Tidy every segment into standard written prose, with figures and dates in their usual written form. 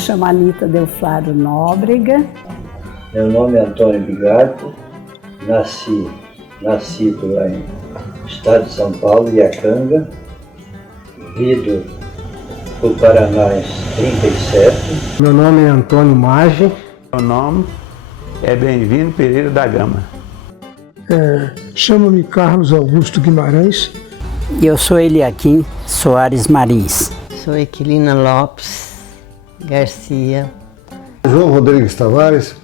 chamo Anita Delflaro Nóbrega. Meu nome é Antônio Bigato, nascido lá no estado de São Paulo, Iacanga, vindo para o Paraná em 37. Meu nome é Antônio Maggi. Meu nome é Bem-vindo Pereira da Gama. Chamo-me Carlos Augusto Guimarães. Eu sou Eliakim Soares Marins. Sou Equilina Lopes Garcia. João Rodrigues Tavares.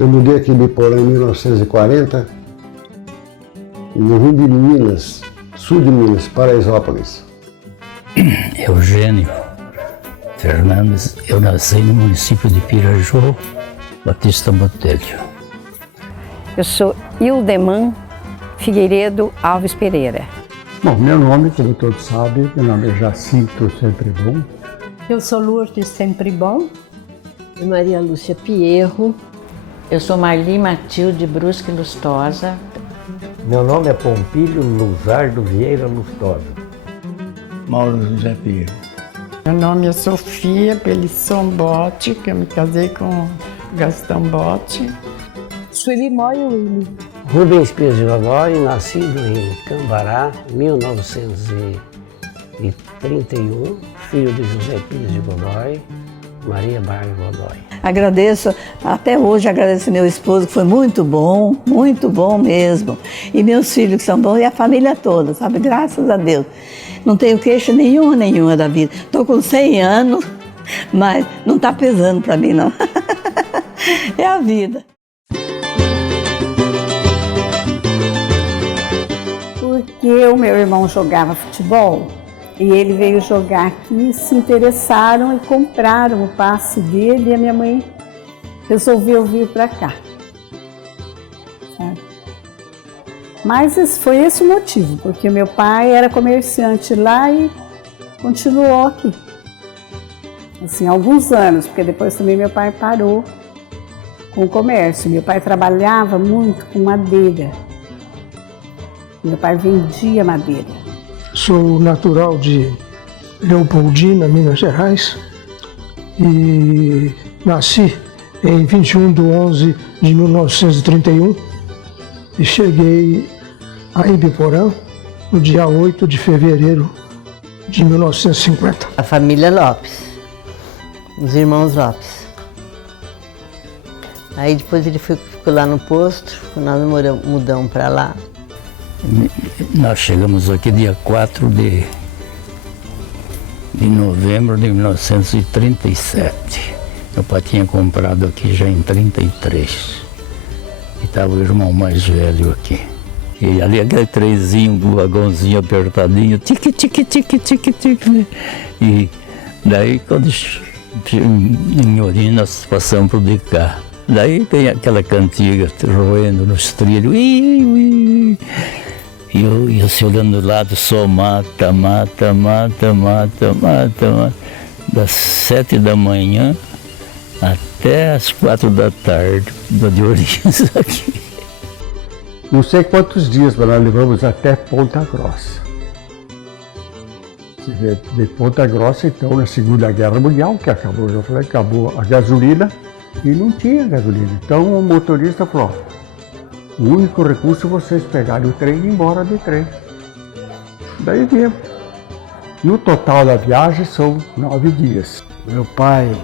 Eu mudei aqui em Biporã em 1940, no Rio de Minas, sul de Minas, Paraisópolis. Eugênio Fernandes, eu nasci no município de Pirajó, Batista Botelho. Eu sou Ildeman Figueiredo Alves Pereira. Bom, meu nome, como todos sabem, meu nome é Jacinto Sempre Bom. Eu sou Lourdes Sempre Bom. Eu Maria Lúcia Pierro. Eu sou Marli Matilde Brusque Lustosa. Meu nome é Pompílio Luzardo Vieira Lustosa. Mauro José Pierro. Meu nome é Sofia Pelisson Botti, que eu me casei com Gastão Botti. Sueli Moio Willi. Rubens Pires de Godoy, nascido em Cambará, 1931, filho de José Pires de Godoy, Maria Barra Godoy. Agradeço, até hoje agradeço meu esposo, que foi muito bom mesmo. E meus filhos que são bons e a família toda, sabe? Graças a Deus. Não tenho queixa nenhuma da vida. Estou com 100 anos, mas não está pesando para mim, não. É a vida. Porque o meu irmão jogava futebol e ele veio jogar aqui, se interessaram e compraram o passe dele e a minha mãe resolveu vir para cá. Sabe? Mas foi esse o motivo, porque meu pai era comerciante lá e continuou aqui. Assim, alguns anos, porque depois também meu pai parou com o comércio. Meu pai trabalhava muito com madeira. Meu pai vendia madeira. Sou natural de Leopoldina, Minas Gerais, e nasci em 21/11/1931 e cheguei a Ibiporã no dia 8 de fevereiro de 1950. A família Lopes, os irmãos Lopes. Aí depois ele ficou lá no posto, nós mudamos para lá. Nós chegamos aqui dia 4 de novembro de 1937. Meu pai tinha comprado aqui já em 33. E estava o irmão mais velho aqui. E ali aquele trezinho, um vagãozinho apertadinho, tique, tique, tique, tique, tique, né? E daí quando em Ourinho nós passamos por de cá. Daí tem aquela cantiga roendo nos trilhos. E eu se olhando do lado, só mata, mata, mata, mata, mata, mata. Das 7 da manhã até as 4 da tarde, de Ourinhos aqui. Não sei quantos dias, mas nós levamos até Ponta Grossa. De Ponta Grossa, então, na Segunda Guerra Mundial, que acabou, já falei, acabou a gasolina e não tinha gasolina. Então o motorista falou: o único recurso é vocês pegarem o trem e ir embora de trem. Daí viemos. No total da viagem são 9 dias. Meu pai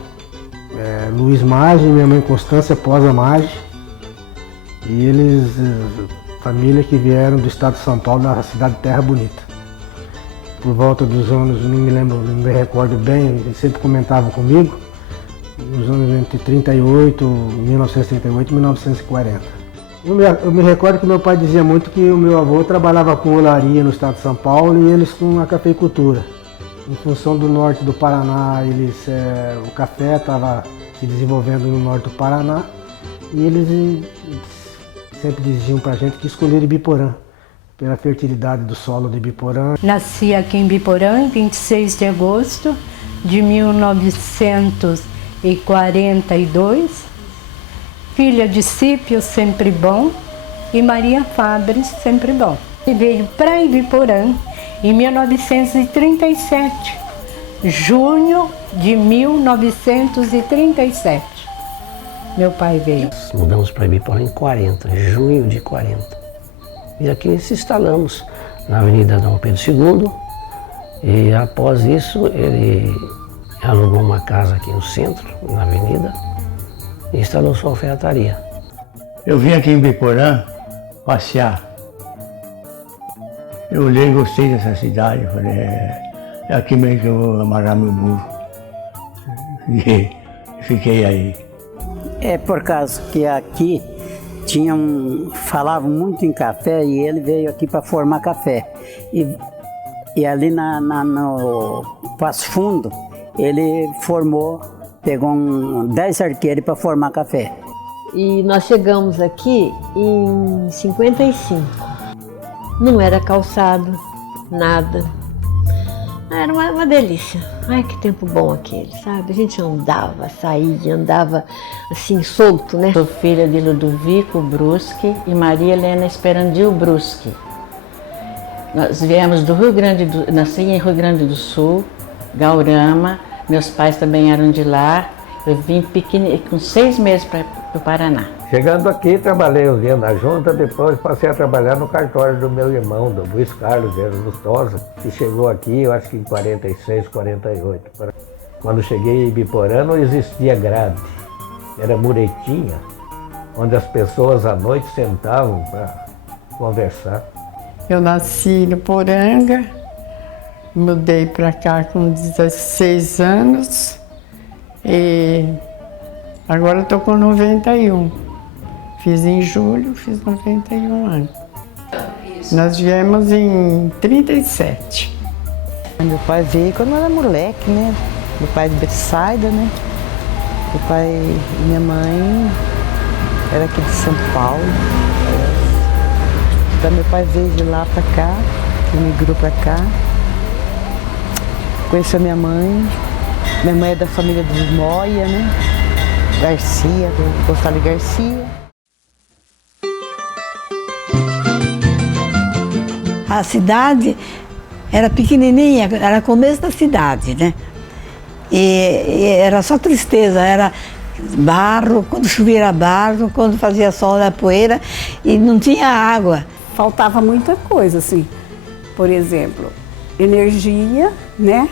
Luiz Maggi, minha mãe Constância Posa Maggi. E eles, família que vieram do estado de São Paulo, da cidade de Terra Bonita. Por volta dos anos, não me lembro, não me recordo bem, eles sempre comentavam comigo, nos anos entre 1938 e 1940. Eu me recordo que meu pai dizia muito que o meu avô trabalhava com olaria no estado de São Paulo e eles com a cafeicultura. Em função do norte do Paraná, o café estava se desenvolvendo no norte do Paraná e eles sempre diziam pra gente que escolheram Ibiporã, pela fertilidade do solo de Ibiporã. Nasci aqui em Ibiporã em 26 de agosto de 1942, filha de Cípio Sempre Bom e Maria Fabres Sempre Bom. E veio para Ibiporã em 1937, junho de 1937. Meu pai veio. Mudamos para Ibiporã em 40, junho de 40. E aqui se instalamos na Avenida Dom Pedro II. E após isso, ele alugou uma casa aqui no centro, na avenida, e instalou sua alfaiataria. Eu vim aqui em Ibiporã passear. Eu olhei e gostei dessa cidade. Falei, é aqui mesmo que eu vou amarrar meu burro. E fiquei aí. É por causa que aqui falavam muito em café e ele veio aqui para formar café. E ali no Passo Fundo, ele pegou 10 arqueiros para formar café. E nós chegamos aqui em 55. Não era calçado, nada. Era uma delícia. Ai, que tempo bom aquele, sabe? A gente andava, saía, andava assim, solto, né? Sou filha de Ludovico Bruschi e Maria Helena Esperandil Bruschi. Nós viemos do Rio Grande nasci em Rio Grande do Sul, Gaurama. Meus pais também eram de lá. Eu vim com 6 meses para o Paraná. Chegando aqui, trabalhei um dia na junta, depois passei a trabalhar no cartório do meu irmão, do Luiz Carlos Vieira Lustosa, que chegou aqui, eu acho que em 46, 48. Quando cheguei em Ibiporã não existia grade, era muretinha, onde as pessoas à noite sentavam para conversar. Eu nasci no Poranga, mudei para cá com 16 anos e agora estou com 91. Fiz em julho, fiz 91 anos. Nós viemos em 37. Meu pai veio quando eu era moleque, né? Meu pai de Betsaida, né? Meu pai e minha mãe era aqui de São Paulo. Então meu pai veio de lá pra cá, migrou pra cá. Conheceu minha mãe. Minha mãe é da família dos Moia, né? Garcia, do Gonçalo Garcia. A cidade era pequenininha, era começo da cidade, né? E era só tristeza, era barro, quando chovia era barro, quando fazia sol era poeira e não tinha água. Faltava muita coisa, assim. Por exemplo, energia, né?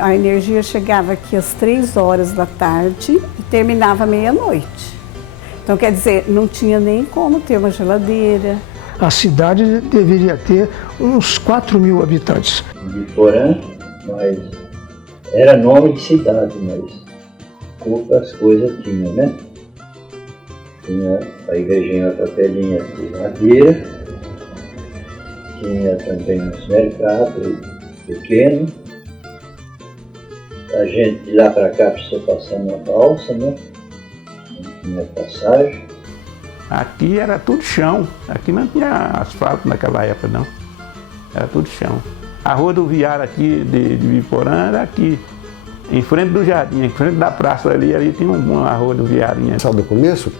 A energia chegava aqui às 3 horas da tarde e terminava meia-noite. Então, quer dizer, não tinha nem como ter uma geladeira. A cidade deveria ter uns 4.000 habitantes. Ibiporã, mas era nome de cidade, mas poucas coisas tinha, né? Tinha a igrejinha, a capelinha de madeira, tinha também uns mercados pequenos. A gente de lá para cá precisou passar uma balsa, né? Não tinha passagem. Aqui era tudo chão, aqui não tinha asfalto naquela época não, era tudo chão. A rodoviária aqui de Ibiporã era aqui, em frente do jardim, em frente da praça ali tinha uma rodoviária. Sabe do começo?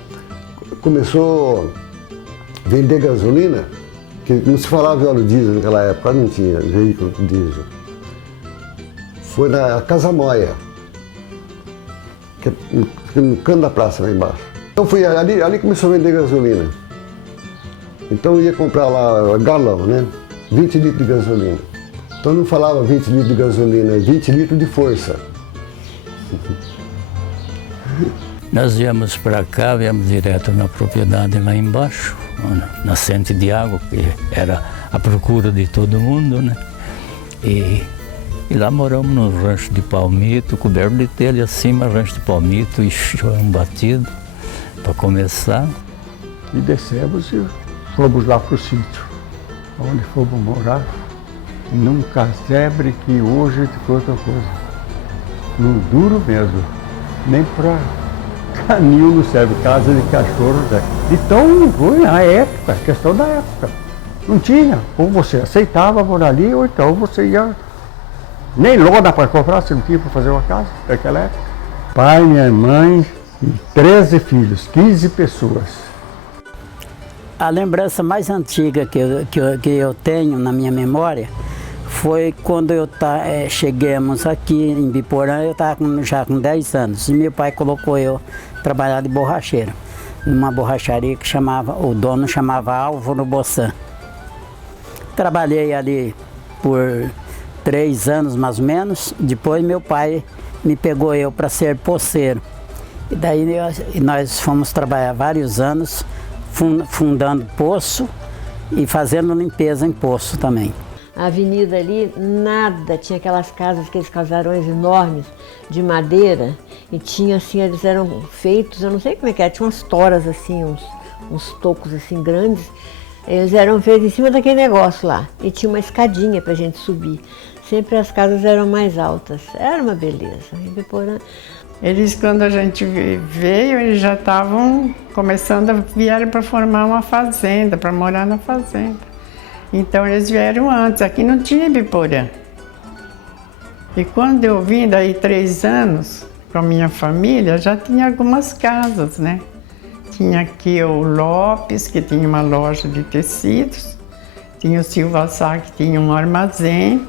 Começou a vender gasolina, que não se falava de óleo diesel naquela época, não tinha veículo diesel. Foi na Casa Moia, que fica no canto da praça lá embaixo. Então foi ali começou a vender gasolina. Então eu ia comprar lá galão, né? 20 litros de gasolina. Então não falava 20 litros de gasolina, 20 litros de força. Nós viemos para cá, viemos direto na propriedade lá embaixo, na nascente de água, que era a procura de todo mundo, né? E lá moramos no rancho de palmito, coberto de telha acima, rancho de palmito e chão batido. Para começar. E descemos e fomos lá para o sítio, onde fomos morar, num casebre que hoje é outra coisa. No duro mesmo, nem para canil não serve, casa de cachorro, né? Então foi na época, questão da época. Não tinha, ou você aceitava morar ali, ou então você ia. Nem lona para comprar, você não tinha para fazer uma casa naquela época. Pai, minha mãe. E 13 filhos, 15 pessoas. A lembrança mais antiga que eu tenho na minha memória Foi quando chegamos aqui em Biporã, eu estava já com 10 anos. E meu pai colocou eu trabalhar de borracheiro, numa borracharia que o dono chamava Álvaro Bossan. Trabalhei ali por 3 anos mais ou menos, depois meu pai me pegou eu para ser poceiro. E daí nós fomos trabalhar vários anos, fundando poço e fazendo limpeza em poço também. A avenida ali, nada, tinha aquelas casas, aqueles casarões enormes de madeira, e tinha assim, eles eram feitos, eu não sei como é que era, tinha umas toras assim, uns tocos assim grandes, eles eram feitos em cima daquele negócio lá, e tinha uma escadinha pra gente subir. Sempre as casas eram mais altas, era uma beleza. Eles, quando a gente veio, eles já estavam vieram para formar uma fazenda, para morar na fazenda. Então eles vieram antes, aqui não tinha Ibiporã. E quando eu vim, daí 3 anos, com a minha família, já tinha algumas casas, né? Tinha aqui o Lopes, que tinha uma loja de tecidos, tinha o Silva Sá, que tinha um armazém,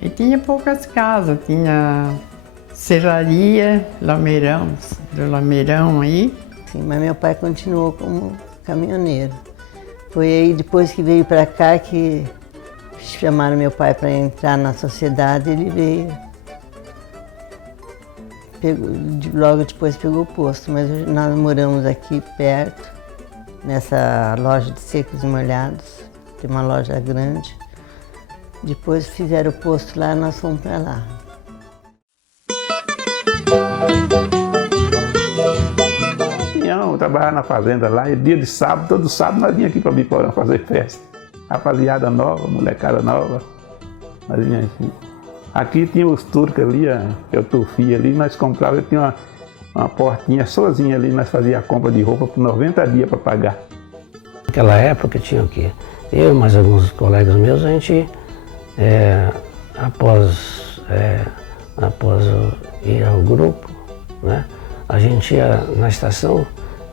e tinha poucas casas, tinha serraria, Lameirão, do Lameirão aí. Sim, mas meu pai continuou como caminhoneiro. Foi aí, depois que veio para cá, que chamaram meu pai para entrar na sociedade, ele veio. Logo depois pegou o posto, mas nós moramos aqui perto, nessa loja de secos e molhados, tem uma loja grande. Depois fizeram o posto lá, nós fomos para lá. Eu trabalhava na fazenda lá, e dia de sábado, todo sábado nós vinha aqui para Biporã fazer festa. Rapaziada nova, molecada nova, nós vinha aqui. Aqui tinha os turcos ali, que eu tufia ali, nós comprávamos, tinha uma portinha sozinha ali, nós fazíamos a compra de roupa por 90 dias para pagar. Naquela época tinha o quê? Eu e mais alguns colegas meus, a gente, após ir ao grupo, né, a gente ia na estação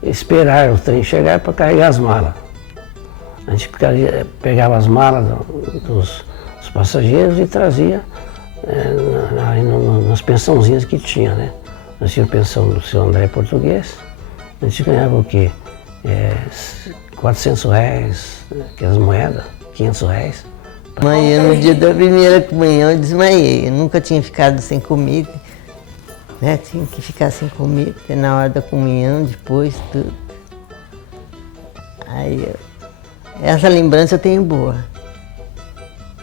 esperar o trem chegar para carregar as malas. A gente pegava as malas dos passageiros e trazia nas pensãozinhas que tinha, né? Nós tínhamos pensão do seu André Português, a gente ganhava o quê? R$400, aquelas moedas, R$500. Amanhã, no dia da primeira comunhão, eu desmaiei. Eu nunca tinha ficado sem comida, né? Tinha que ficar sem comida, até na hora da comunhão, depois tudo. Aí, essa lembrança eu tenho boa,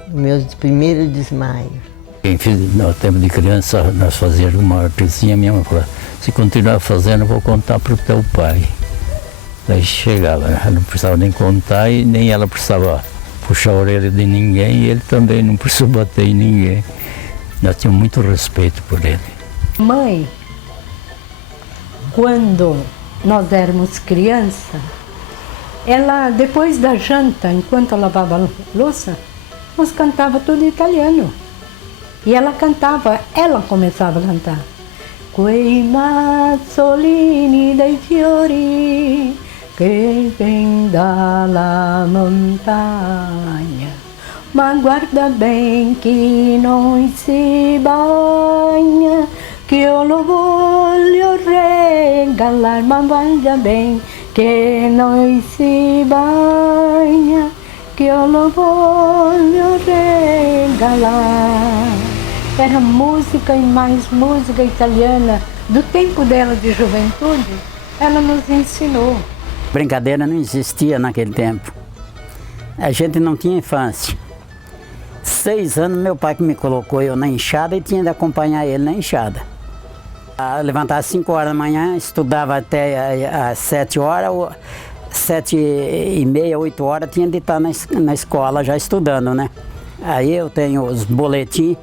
do meu primeiro desmaio. No tempo de criança, nós fazíamos uma artezinha, minha mãe falou, se continuar fazendo, eu vou contar para o teu pai. Daí chegava, ela não precisava nem contar e nem ela precisava puxar a orelha de ninguém, e ele também não precisou bater em ninguém. Nós tínhamos muito respeito por ele. Mãe, quando nós éramos crianças, ela, depois da janta, enquanto ela lavava a louça, nós cantava tudo em italiano. E ela cantava, ela começava a cantar. Quei mazzolini dei fiori che vem dalla montagna, ma guarda bem que non si bagna, que eu lo voglio regalar, ma guarda bem que non si bagna, que eu lo voglio regalar. Era música e mais música italiana. Do tempo dela de juventude, ela nos ensinou. Brincadeira não existia naquele tempo. A gente não tinha infância. 6 anos, meu pai que me colocou eu na enxada e tinha de acompanhar ele na enxada. Levantava às 5 horas da manhã, estudava até às 7 horas, 7h30, 8 horas, tinha de estar na escola já estudando, né? Aí eu tenho os boletins,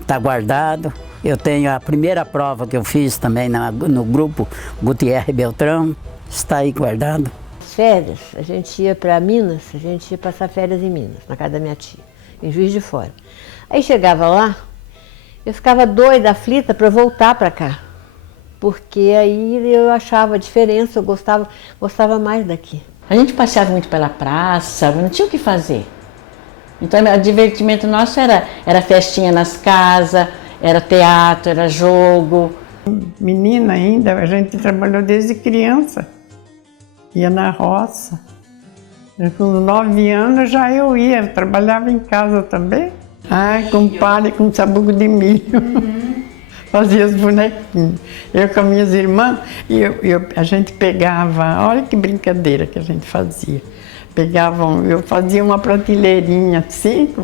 está guardado. Eu tenho a primeira prova que eu fiz também no grupo Gutierre Beltrão, está aí guardado. Férias, a gente ia para Minas, a gente ia passar férias em Minas, na casa da minha tia, em Juiz de Fora. Aí chegava lá, eu ficava doida, aflita para voltar para cá, porque aí eu achava a diferença, eu gostava mais daqui. A gente passeava muito pela praça, não tinha o que fazer. Então, o divertimento nosso era festinha nas casas, era teatro, era jogo. Menina ainda, a gente trabalhou desde criança. Ia na roça. Com 9 anos já eu ia, trabalhava em casa também. Com palha e com sabugo de milho. Fazia os bonequinhos. Eu com as minhas irmãs, a gente pegava, olha que brincadeira que a gente fazia. Eu fazia uma prateleirinha assim,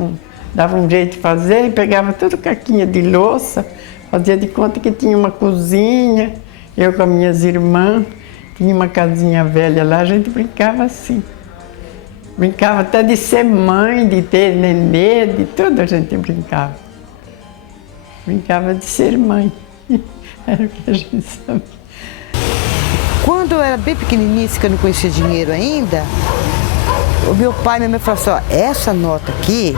dava um jeito de fazer, e pegava tudo caquinha de louça, fazia de conta que tinha uma cozinha, eu com as minhas irmãs, tinha uma casinha velha lá, a gente brincava assim. Brincava até de ser mãe, de ter nenê, de tudo a gente brincava. Brincava de ser mãe, era o que a gente sabia. Quando eu era bem pequenininha, que eu não conhecia dinheiro ainda, o meu pai e minha mãe falaram assim, ó, essa nota aqui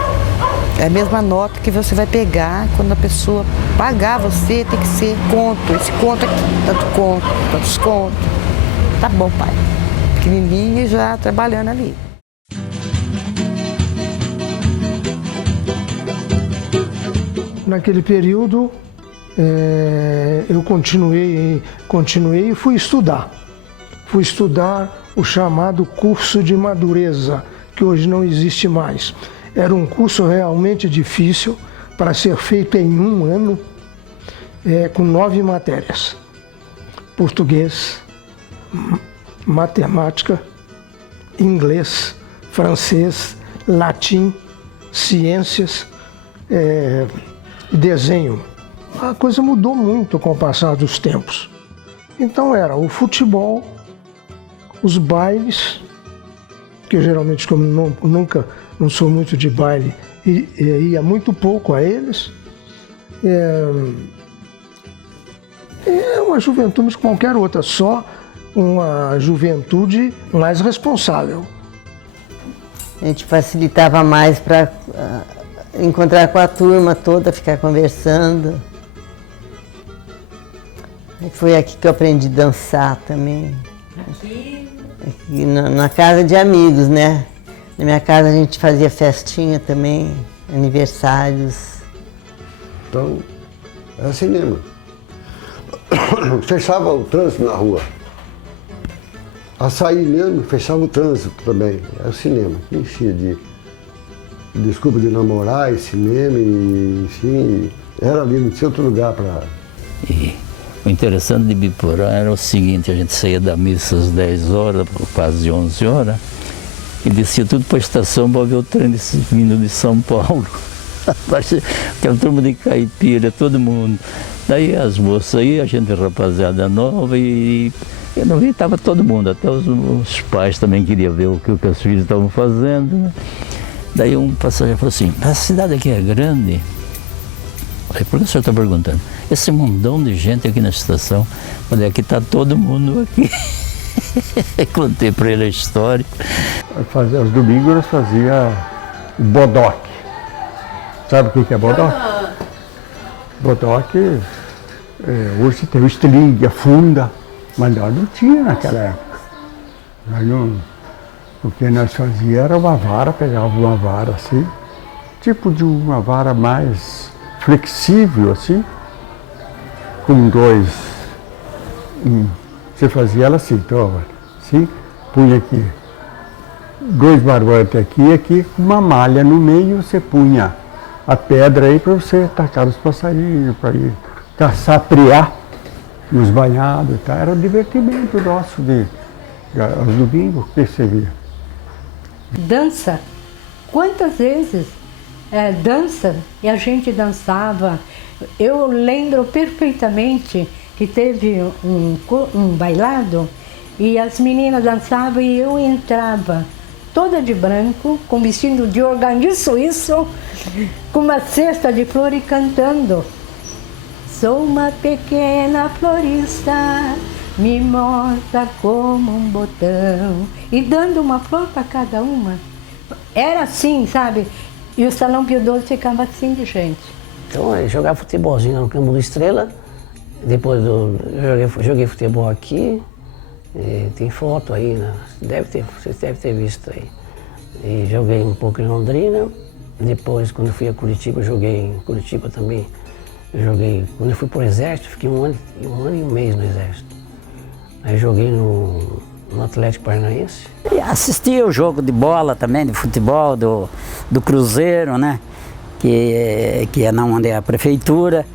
é a mesma nota que você vai pegar quando a pessoa pagar você, tem que ser conto, esse conto aqui, tantos contos. Tá bom, pai. Pequenininha e já trabalhando ali. Naquele período, eu continuei e fui estudar. Fui estudar o chamado curso de madureza, que hoje não existe mais. Era um curso realmente difícil para ser feito em 1 ano, com 9 matérias. Português, matemática, inglês, francês, latim, ciências, desenho. A coisa mudou muito com o passar dos tempos. Então era o futebol, os bailes, que eu geralmente, como nunca não sou muito de baile, ia muito pouco a eles. É uma juventude como qualquer outra, só uma juventude mais responsável. A gente facilitava mais para encontrar com a turma toda, ficar conversando. Foi aqui que eu aprendi a dançar também. Aqui na casa de amigos, né? Na minha casa a gente fazia festinha também, aniversários. Então, era cinema. Fechava o trânsito na rua. Açaí mesmo, fechava o trânsito também. Era o cinema. Enchia de desculpa de namorar e cinema, e, enfim, era ali, não tinha outro lugar para... O interessante de Biporã era o seguinte, a gente saía da missa às 10 horas, quase 11 horas, e descia tudo para a estação para ver o trem vindo de São Paulo. Aquela turma de caipira, todo mundo. Daí as moças aí, a gente rapaziada nova, e eu não vi, estava todo mundo, até os pais também queriam ver o que os filhos estavam fazendo, né? Daí um passageiro falou assim, a cidade aqui é grande? Falei, por que o senhor está perguntando? Esse mundão de gente aqui na estação, falei, aqui está todo mundo aqui. Contei para ele a história. Aos domingos nós fazíamos o bodoque. Sabe o que é bodoque? Bodoque, hoje tem o estilingue, a funda, mas nós não tinha naquela época. Nós não, o que nós fazíamos era uma vara, pegava uma vara assim, tipo de uma vara mais flexível assim, com dois, você fazia ela assim, então, assim, punha aqui, 2 barbantes aqui e aqui, uma malha no meio, você punha a pedra aí para você tacar os passarinhos, para ir caçar, priar nos banhados e tal. Era um divertimento nosso aos domingos, que você via. Dança, quantas vezes dança e a gente dançava. Eu lembro perfeitamente que teve um bailado e as meninas dançavam e eu entrava toda de branco, com vestido de organdi suíço, com uma cesta de flor e cantando. Sou uma pequena florista, mimosa como um botão, e dando uma flor para cada uma. Era assim, sabe? E o Salão Pio XII ficava assim de gente. Então, eu jogava futebolzinho no Campo do Estrela, depois eu joguei futebol aqui, tem foto aí, né? Vocês devem ter visto aí. E joguei um pouco em Londrina, Depois, quando eu fui a Curitiba, eu joguei em Curitiba também. Quando eu fui pro Exército, fiquei um ano e um mês no Exército. Aí joguei no Atlético Paranaense. E assisti o jogo de bola também, de futebol, do Cruzeiro, né? Que é onde é a prefeitura.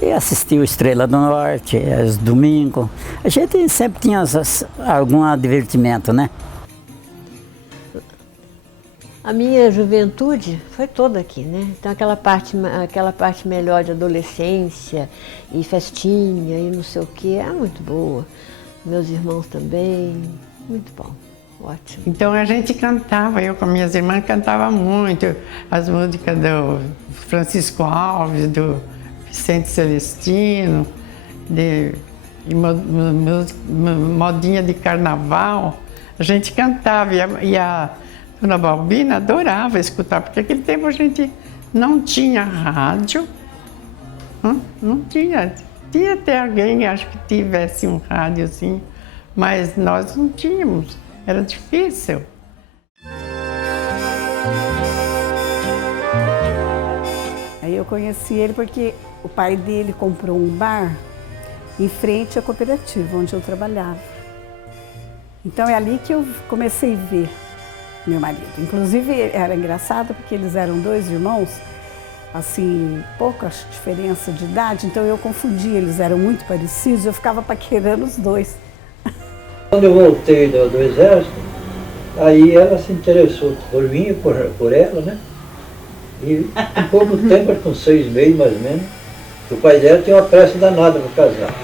E assisti o Estrela do Norte, aos domingos. A gente sempre tinha algum divertimento, né? A minha juventude foi toda aqui, né? Então aquela parte melhor de adolescência e festinha e não sei o quê, é muito boa. Meus irmãos também, muito bom, ótimo. Então a gente cantava, eu com minhas irmãs cantava muito as músicas do Francisco Alves, do Vicente Celestino, de modinha de carnaval. A gente cantava e a Dona Balbina adorava escutar, porque naquele tempo a gente não tinha rádio, não tinha. Tinha até alguém, acho que tivesse um rádio assim, mas nós não tínhamos, era difícil. Aí eu conheci ele porque o pai dele comprou um bar em frente à cooperativa onde eu trabalhava. Então é ali que eu comecei a ver meu marido. Inclusive era engraçado porque eles eram dois irmãos, assim, pouca diferença de idade, então eu confundia, eles eram muito parecidos, eu ficava paquerando os dois. Quando eu voltei do Exército, aí ela se interessou por mim e por ela, né? E em pouco tempo, com 6 meses mais ou menos, o pai dela tinha uma pressa danada para casar.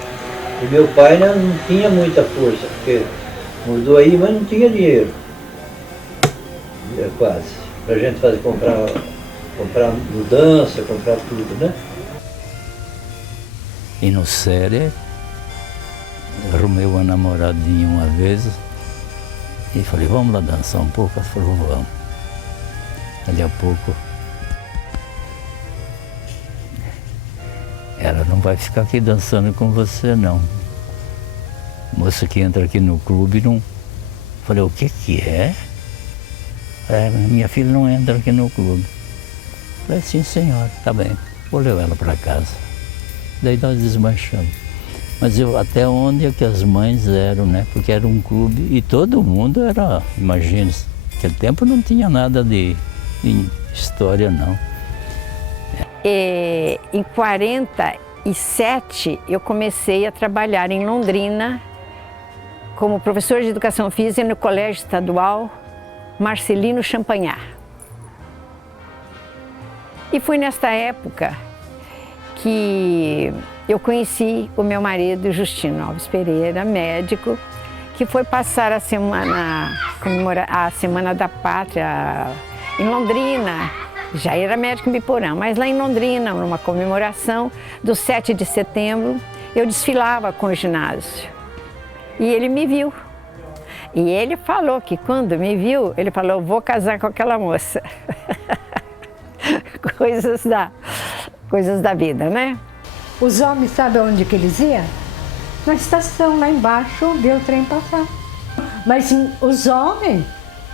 E meu pai não tinha muita força, porque mudou aí, mas não tinha dinheiro. Quase. Pra gente comprar mudança, comprar tudo, né? E no série, arrumei uma namoradinha uma vez e falei, vamos lá dançar um pouco? Ela falou, vamos. Dali a pouco, ela não vai ficar aqui dançando com você não. Moça que entra aqui no clube, não... Falei, o que que é? Minha filha não entra aqui no clube. Falei, sim senhora, tá bem, vou levar ela para casa. Daí nós desmanchamos. Mas até onde é que as mães eram, né? Porque era um clube e todo mundo era, imagine, naquele tempo não tinha nada de história não. Em 47 eu comecei a trabalhar em Londrina como professor de educação física no Colégio Estadual Marcelino Champagnat. E foi nesta época que eu conheci o meu marido, Justino Alves Pereira, médico, que foi passar a Semana da Pátria em Londrina. Já era médico em Biporã, mas lá em Londrina, numa comemoração do 7 de setembro, eu desfilava com o ginásio. E ele me viu. E ele falou que quando me viu, ele falou, vou casar com aquela moça. Coisas da vida, né? Os homens, sabe onde que eles iam? Na estação, lá embaixo, ver o trem passar. Mas os homens,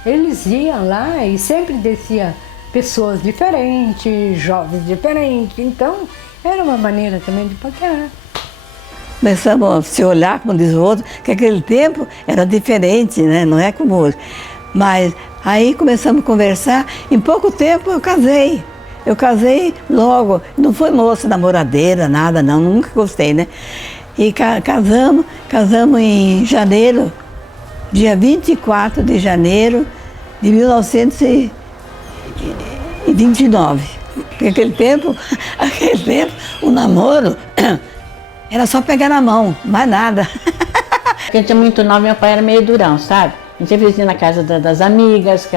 eles iam lá e sempre descia pessoas diferentes, jovens diferentes. Então, era uma maneira também de paquerar. Começamos a se olhar, como diz o outro, que aquele tempo era diferente, né? Não é como hoje. Mas aí começamos a conversar, em pouco tempo eu casei. Eu casei logo, não foi moça, namoradeira, nada não, nunca gostei, né? E casamos em janeiro, dia 24 de janeiro de 1929. Porque aquele tempo, o namoro era só pegar na mão, mais nada. Porque a gente é muito nova, meu pai era meio durão, sabe? A gente sempre ia na casa das amigas,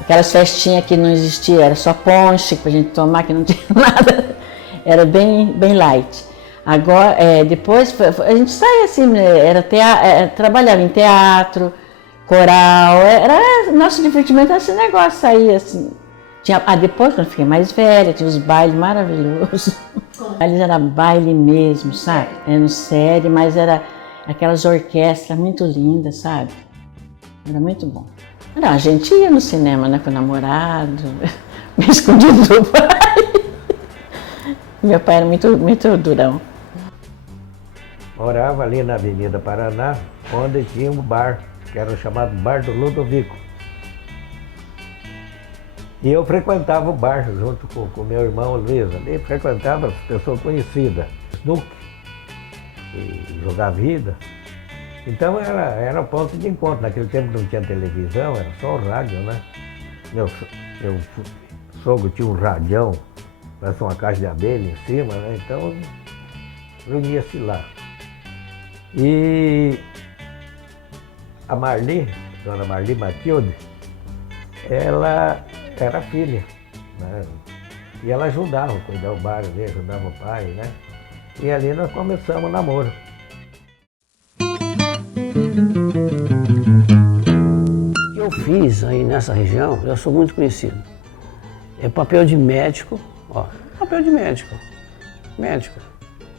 aquelas festinhas que não existia, era só ponche pra gente tomar, que não tinha nada. Era bem light. Agora, depois, a gente saía assim, trabalhava em teatro, coral, nosso divertimento era esse negócio, saía assim. Depois, quando eu fiquei mais velha, tinha os bailes maravilhosos. Eles era baile mesmo, sabe? Era no série, mas era aquelas orquestras muito lindas, sabe? Era muito bom. Não, a gente ia no cinema, né, com o namorado, escondido do pai. Meu pai era muito durão. Morava ali na Avenida Paraná, onde tinha um bar, que era o chamado Bar do Ludovico. E eu frequentava o bar junto com meu irmão Luiz, ali frequentava pessoas conhecidas, snook, e jogar vida. Então era ponto de encontro. Naquele tempo não tinha televisão, era só o rádio, né? Meu sogro tinha um radião, parece uma caixa de abelha em cima, né? Então reunia-se lá. E a Marli, dona Marli Matilde, ela era filha, né? E ela ajudava a cuidar do bar ali, ajudava o pai, né? E ali nós começamos o namoro. O que eu fiz aí nessa região, eu sou muito conhecido. É papel de médico, ó, papel de médico,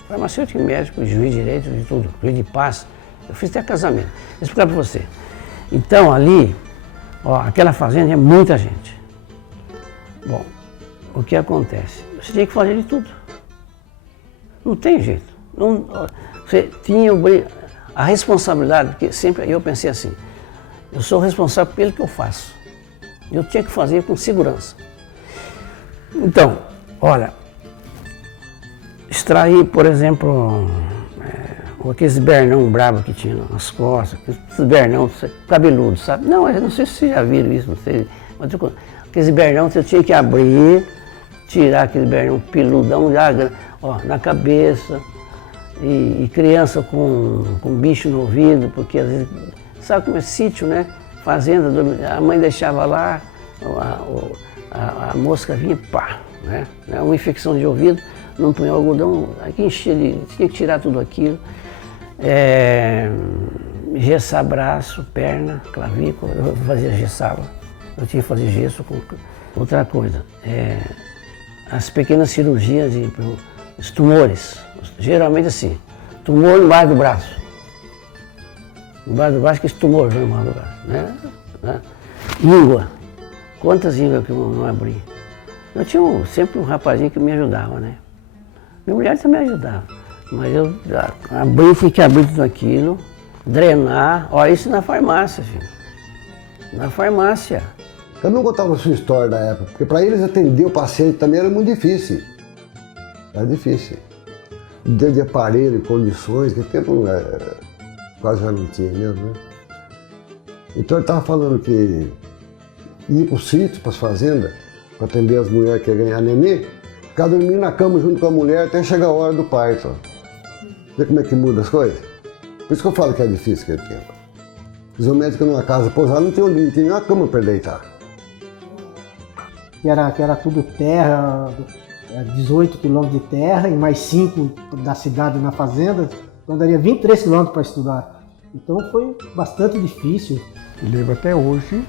farmacêutico e médico, juiz de direito, de tudo, juiz de paz. Eu fiz até casamento. Vou explicar para você. Então ali, ó, aquela fazenda é muita gente. Bom, o que acontece? Você tinha que fazer de tudo. Não tem jeito. Não, você tinha a responsabilidade, porque sempre eu pensei assim, eu sou responsável pelo que eu faço. Eu tinha que fazer com segurança. Então, olha, extrair, por exemplo, aqueles bernão bravo que tinha nas costas, aqueles bernão cabeludo, sabe? Não, eu não sei se vocês já viram isso, não sei. Mas aqueles bernão você tinha que abrir, tirar aquele bernão peludão ó, na cabeça, e criança com bicho no ouvido, porque às vezes, sabe como é sítio, né? Fazenda, a mãe deixava lá, a mosca vinha, pá, né? Uma infecção de ouvido, não punha algodão, aqui enchia, tinha que tirar tudo aquilo. Gessar braço, perna, clavícula, eu fazia gessava, eu tinha que fazer gesso com outra coisa. As pequenas cirurgias os tumores, geralmente assim, tumor embaixo do braço. Embaixo do braço, que esse tumor já embaixo do braço, né? Íngua, quantas ínguas que eu não abri. Eu tinha sempre um rapazinho que me ajudava, né? Minha mulher também ajudava, mas eu tinha que abrir tudo aquilo, drenar, olha isso na farmácia, filho. Na farmácia. Eu não contava a sua história da época, porque para eles atender o paciente também era muito difícil. Era difícil. Dentro de aparelho, condições, que tempo quase já não tinha mesmo, né? Então ele estava falando que ia para o sítio, para as fazendas, para atender as mulheres que iam ganhar nenê, ficar dormindo na cama junto com a mulher até chegar a hora do parto. Vê como é que muda as coisas? Por isso que eu falo que é difícil aquele tempo. Fiz um médico numa casa pousada, não tinha nenhuma cama para deitar. Que era tudo terra, 18 quilômetros de terra e mais 5 da cidade na fazenda, então daria 23 quilômetros para estudar. Então foi bastante difícil. Eu lembro até hoje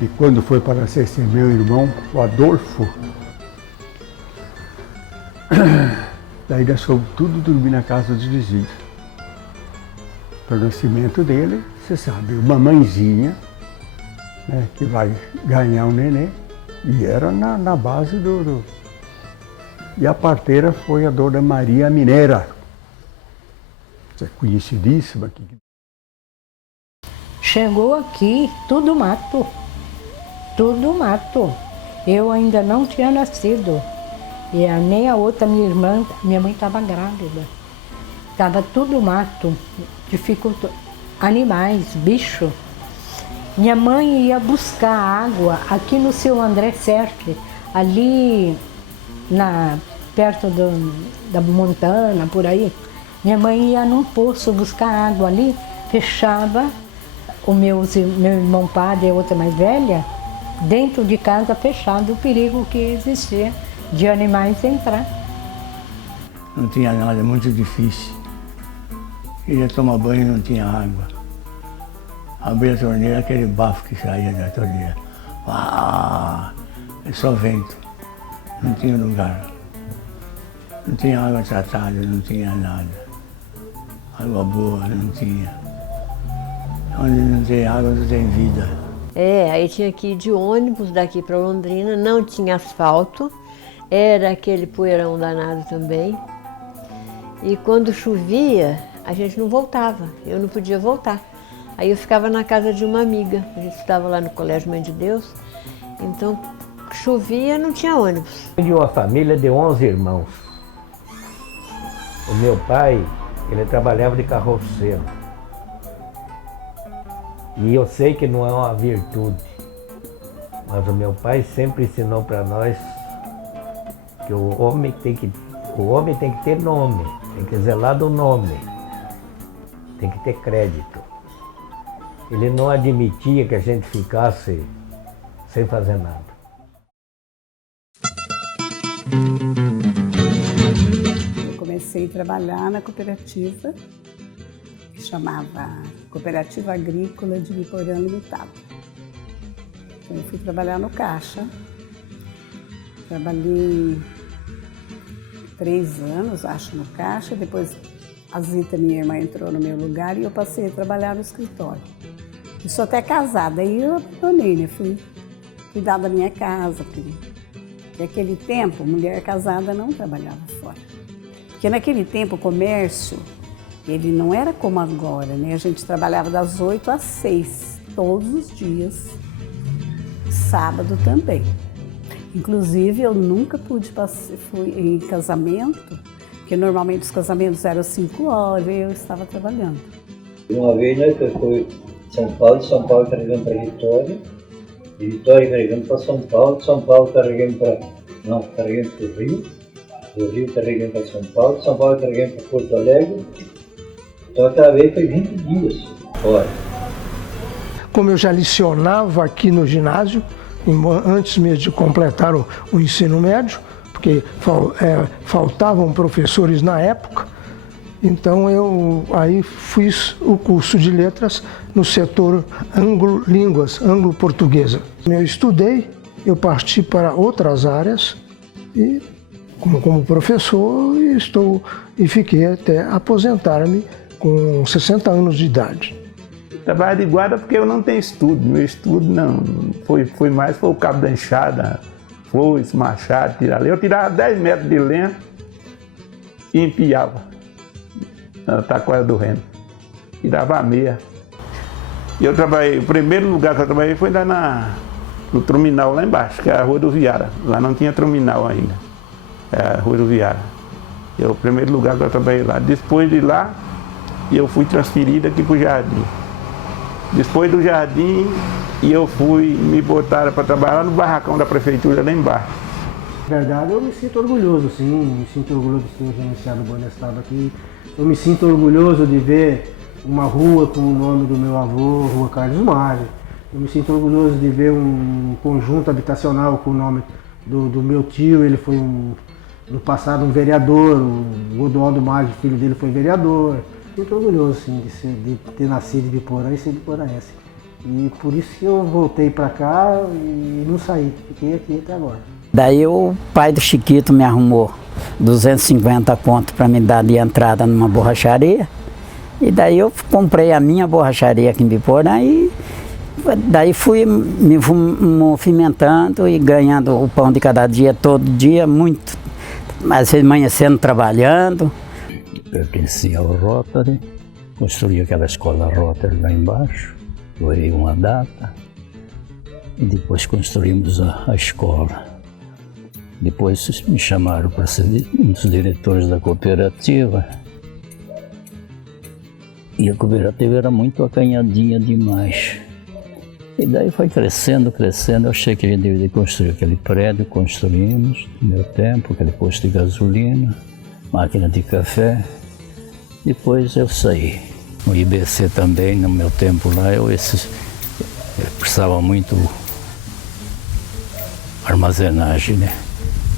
que quando foi para nascer esse meu irmão, o Adolfo, daí nós fomos tudo dormir na casa dos vizinhos. Para o nascimento dele, você sabe, uma mãezinha, né, que vai ganhar um neném, e era na base E a parteira foi a dona Maria Mineira, é conhecidíssima aqui. Chegou aqui, tudo mato. Tudo mato. Eu ainda não tinha nascido. E nem a outra, minha mãe estava grávida. Estava tudo mato, animais, bicho. Minha mãe ia buscar água aqui no seu André Serque, ali perto da Montana, por aí. Minha mãe ia num poço buscar água ali, fechava, o meu irmão padre e a outra mais velha, dentro de casa fechado, o perigo que existia de animais entrar. Não tinha nada, muito difícil. Queria tomar banho e não tinha água. Abria a torneira, aquele bafo que saía da torneira. É só vento. Não tinha lugar. Não tinha água tratada, não tinha nada. Água boa, não tinha. Onde não tem água, não tem vida. Aí tinha que ir de ônibus daqui para Londrina, não tinha asfalto, era aquele poeirão danado também. E quando chovia, a gente não voltava, eu não podia voltar. Aí eu ficava na casa de uma amiga, a gente estava lá no Colégio Mãe de Deus, então chovia, não tinha ônibus. De uma família de 11 irmãos. O meu pai, ele trabalhava de carroceiro. E eu sei que não é uma virtude, mas o meu pai sempre ensinou para nós que o homem tem que ter nome, tem que zelar do nome, tem que ter crédito. Ele não admitia que a gente ficasse sem fazer nada. Eu comecei a trabalhar na cooperativa, que chamava Cooperativa Agrícola de Biporã Limitada. Então eu fui trabalhar no caixa, trabalhei 3 anos, acho, no caixa, depois a Zita, minha irmã, entrou no meu lugar e eu passei a trabalhar no escritório. Eu sou até casada, aí eu abandonei, né? Fui cuidar da minha casa, porque naquele tempo, mulher casada não trabalhava fora. Porque naquele tempo o comércio, ele não era como agora, né? A gente trabalhava das 8 às 6, todos os dias, sábado também. Inclusive, eu nunca pude fui em casamento, porque normalmente os casamentos eram 5 horas e eu estava trabalhando. Uma vez, né, que eu fui de São Paulo carregando para Vitória, de Vitória carregando para São Paulo carregando para o Rio, do Rio carregando para São Paulo carregando para Porto Alegre. Então aquela vez foi 20 dias fora. Como eu já lecionava aqui no ginásio, antes mesmo de completar o ensino médio, porque faltavam professores na época, então eu aí fiz o curso de letras no setor anglo-línguas, anglo-portuguesa. Eu estudei, eu parti para outras áreas e como professor e fiquei até aposentar-me com 60 anos de idade. Trabalho de guarda porque eu não tenho estudo, meu estudo não, foi o cabo da enxada, foice, machado, tirar lenha. Eu tirava 10 metros de lenha e empiava na taquara do remo, tirava a meia. E eu trabalhei, o primeiro lugar que eu trabalhei foi no terminal lá embaixo, que é a rodoviária, lá não tinha terminal ainda, é a rodoviária. É o primeiro lugar que eu trabalhei lá. Depois de lá, eu fui transferido aqui para o Jardim. Depois do Jardim, me botaram para trabalhar no barracão da prefeitura lá embaixo. Na verdade, eu me sinto orgulhoso, sim, me sinto orgulhoso de ter gerenciado o Banestado aqui. Eu me sinto orgulhoso de ver uma rua com o nome do meu avô, Rua Carlos Mário. Eu me sinto orgulhoso de ver um conjunto habitacional com o nome do meu tio, ele foi no passado um vereador, o Odoaldo Maggi, filho dele, foi vereador. Muito orgulhoso, sim, de ter nascido de Biporã e ser biporanense. E por isso que eu voltei para cá e não saí, fiquei aqui até agora. Daí o pai do Chiquito me arrumou 250 conto para me dar de entrada numa borracharia. E daí eu comprei a minha borracharia aqui em Biporã e daí fui me movimentando e ganhando o pão de cada dia, todo dia, muito. Às vezes amanhecendo trabalhando. Pertencia ao Rotary, construí aquela escola Rotary lá embaixo, foi uma data, e depois construímos a escola. Depois me chamaram para ser um dos diretores da cooperativa, e a cooperativa era muito acanhadinha demais. E daí foi crescendo, eu achei que a gente deveria construir aquele prédio, construímos no meu tempo, aquele posto de gasolina, máquina de café. Depois eu saí. No IBC também, no meu tempo lá, eu precisava muito armazenagem, né?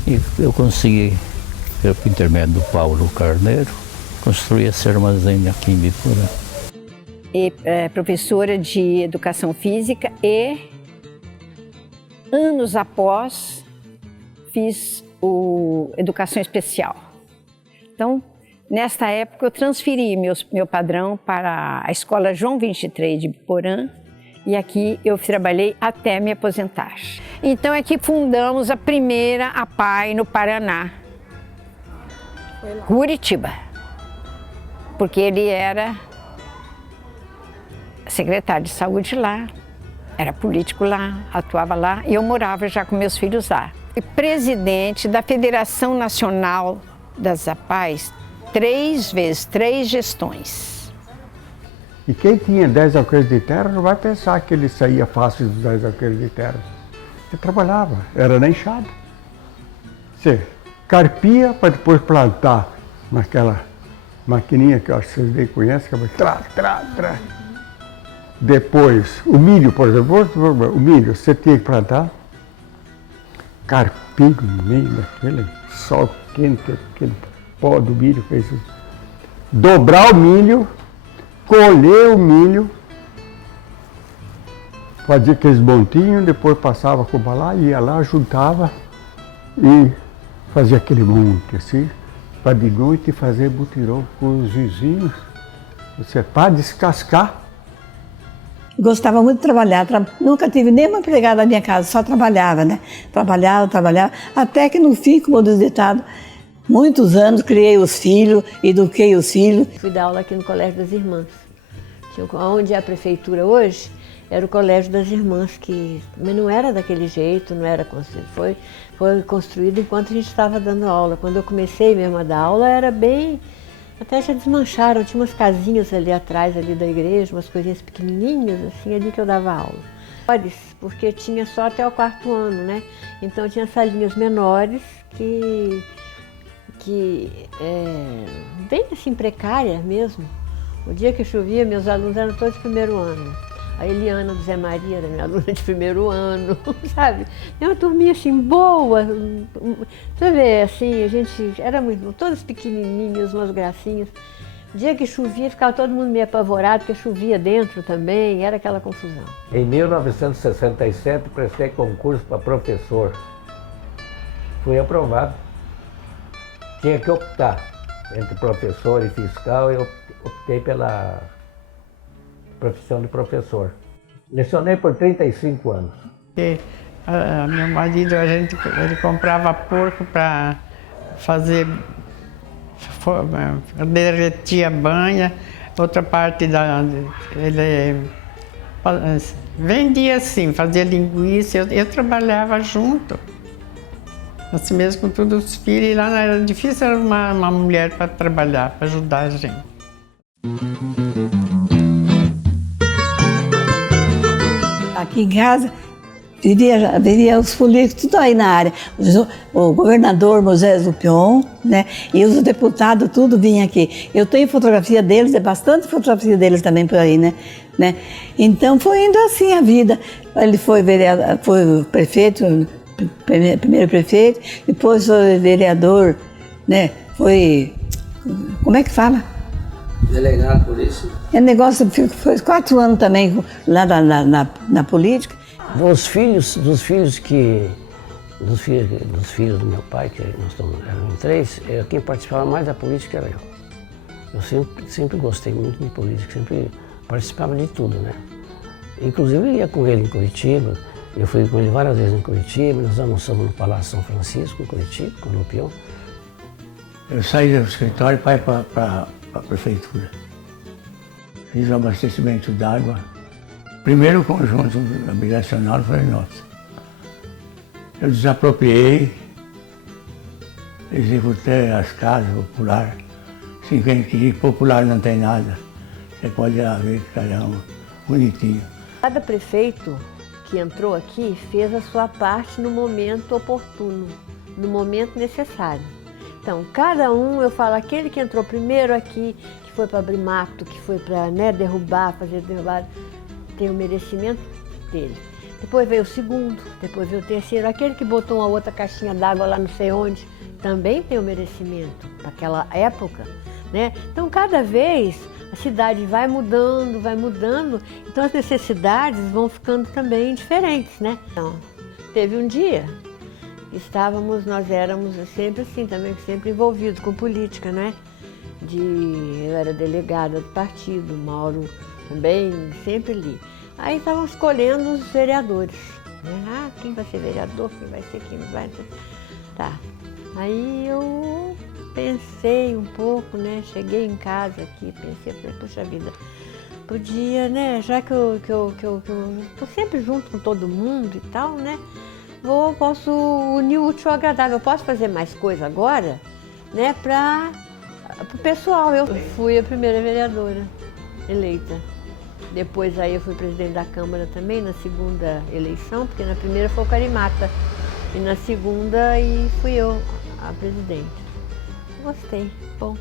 E eu consegui, por intermédio do Paulo Carneiro, construir esse armazém aqui em Biporã. E professora de educação física e anos após fiz educação especial. Então, nesta época eu transferi meu padrão para a escola João 23 de Biporã e aqui eu trabalhei até me aposentar. Então aqui fundamos a primeira APAE no Paraná, Curitiba, porque ele era secretário de saúde lá, era político lá, atuava lá e eu morava já com meus filhos lá. Fui presidente da Federação Nacional das APAES 3 vezes, 3 gestões. E quem tinha 10 alqueires de terra não vai pensar que ele saía fácil dos 10 alqueires de terra. Ele trabalhava, era na enxada. Você carpia para depois plantar naquela maquininha que eu acho que vocês nem conhecem, que é Depois, o milho, por exemplo, o milho você tinha que plantar, carpir no meio daquele sol quente, aquele pó do milho, fez isso. Dobrar o milho, colher o milho, fazia aqueles montinhos, depois passava com o balá, ia lá, juntava e fazia aquele monte assim, para de noite fazer mutirão com os vizinhos, você para descascar. Gostava muito de trabalhar, nunca tive nenhuma empregada na minha casa, só trabalhava, né? Trabalhava, até que no fim, como diz o ditado, muitos anos criei os filhos, eduquei os filhos. Fui dar aula aqui no Colégio das Irmãs. Onde é a prefeitura hoje, era o Colégio das Irmãs, mas não era daquele jeito, não era construído. Foi construído enquanto a gente estava dando aula. Quando eu comecei mesmo a dar aula, era bem... Até já desmancharam, tinha umas casinhas ali atrás ali da igreja, umas coisinhas pequenininhas, assim, ali que eu dava aula. Porque tinha só até o 4º ano, né? Então tinha salinhas menores bem assim, precárias mesmo. O dia que chovia, meus alunos eram todos de 1º ano. A Eliana do Zé Maria era minha aluna de 1º ano, sabe? É uma turminha assim, boa. Você vê, assim, a gente era muito, todas pequenininhas, umas gracinhas. O dia que chovia, ficava todo mundo meio apavorado, porque chovia dentro também, era aquela confusão. Em 1967, prestei concurso para professor. Fui aprovado. Tinha que optar entre professor e fiscal, eu optei pela profissão de professor. Lecionei por 35 anos. Meu marido, ele comprava porco para fazer, derretia banha, outra parte ele vendia assim, fazia linguiça, eu trabalhava junto. Assim mesmo com todos os filhos, e lá era difícil arrumar uma mulher para trabalhar, para ajudar a gente. Aqui em casa, vivia os políticos, tudo aí na área. O governador Moisés Lupion, né? E os deputados, tudo vinha aqui. Eu tenho fotografia deles, bastante fotografia deles também por aí, né? Então foi indo assim a vida. Ele foi vereador, foi prefeito, primeiro prefeito, depois foi vereador, né? Foi, como é que fala? Delegado por isso? É negócio, foi 4 anos também lá na política. Dos filhos do meu pai, que nós éramos 3, quem participava mais da política era eu. Eu sempre gostei muito de política, sempre participava de tudo, né? Inclusive eu ia com ele em Curitiba, eu fui com ele várias vezes em Curitiba, nós almoçamos no Palácio São Francisco, em Curitiba, com o Lupion. Eu saí do escritório para ir para a prefeitura. Fiz o abastecimento d'água. Primeiro conjunto habitacional foi nosso. Eu desapropriei, executei as casas populares. Assim, quem queria popular não tem nada. Você pode ver cada um bonitinho. Cada prefeito que entrou aqui fez a sua parte no momento oportuno, no momento necessário. Então, cada um, eu falo, aquele que entrou primeiro aqui, que foi para abrir mato, que foi para derrubar, fazer derrubar, tem o merecimento dele. Depois veio o segundo, depois veio o terceiro. Aquele que botou uma outra caixinha d'água lá não sei onde, também tem o merecimento para aquela época, né? Então, cada vez a cidade vai mudando, então as necessidades vão ficando também diferentes, né? Então, teve um dia, nós éramos sempre assim também, sempre envolvidos com política, né? Eu era delegada do partido, Mauro também, sempre ali. Aí estavam escolhendo os vereadores. Ah, quem vai ser vereador, quem vai ser, quem vai ser. Tá. Aí eu pensei um pouco, né? Cheguei em casa aqui, pensei, falei, puxa vida, podia, né? Já que eu tô sempre junto com todo mundo e tal, né? Posso unir o útil ao agradável. Eu posso fazer mais coisa agora, né? Para o pessoal. Eu fui a primeira vereadora eleita. Depois aí eu fui presidente da Câmara também, na segunda eleição, porque na primeira foi o Carimata. E na segunda aí fui eu a presidente. Gostei, bom.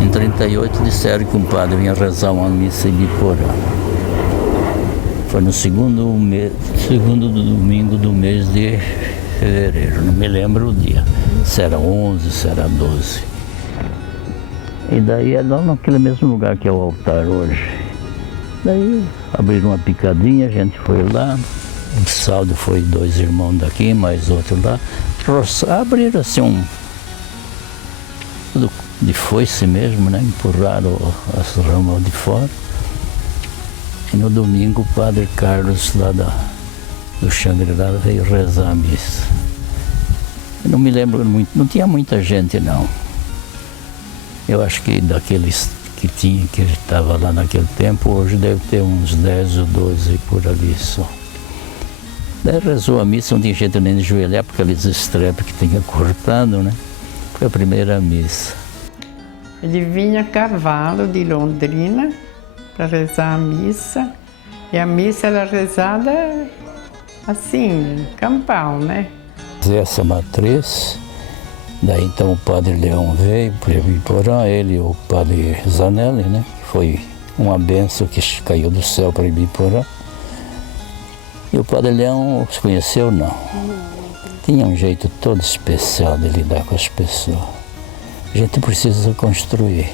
Em 38 disseram que um padre vinha rezar uma missa em Biporã. Foi no segundo domingo do mês de fevereiro, não me lembro o dia. Se era 11, se era 12. E daí é lá naquele mesmo lugar que é o altar hoje. Daí abriram uma picadinha, a gente foi lá. O saldo foi 2 irmãos daqui, mais outro lá. Abriram assim de foice mesmo, né? Empurraram as ramas de fora. E no domingo o padre Carlos lá do Xangri-Lá veio rezar a missa. Eu não me lembro muito, não tinha muita gente não. Eu acho que daqueles que estava lá naquele tempo, hoje deve ter uns 10 ou 12 por ali só. Daí rezou a missa, não tinha jeito nem de joelhar, porque aqueles estrepes que tinha cortado, né? Foi a primeira missa. Ele vinha a cavalo de Londrina para rezar a missa. E a missa era rezada assim, campal, né? Essa matriz, daí então o padre Leão veio para Ibiporã, ele e o padre Zanelli, né? Que foi uma benção que caiu do céu para Ibiporã. E o padre Leão se conheceu, não. Tinha um jeito todo especial de lidar com as pessoas. A gente precisa construir.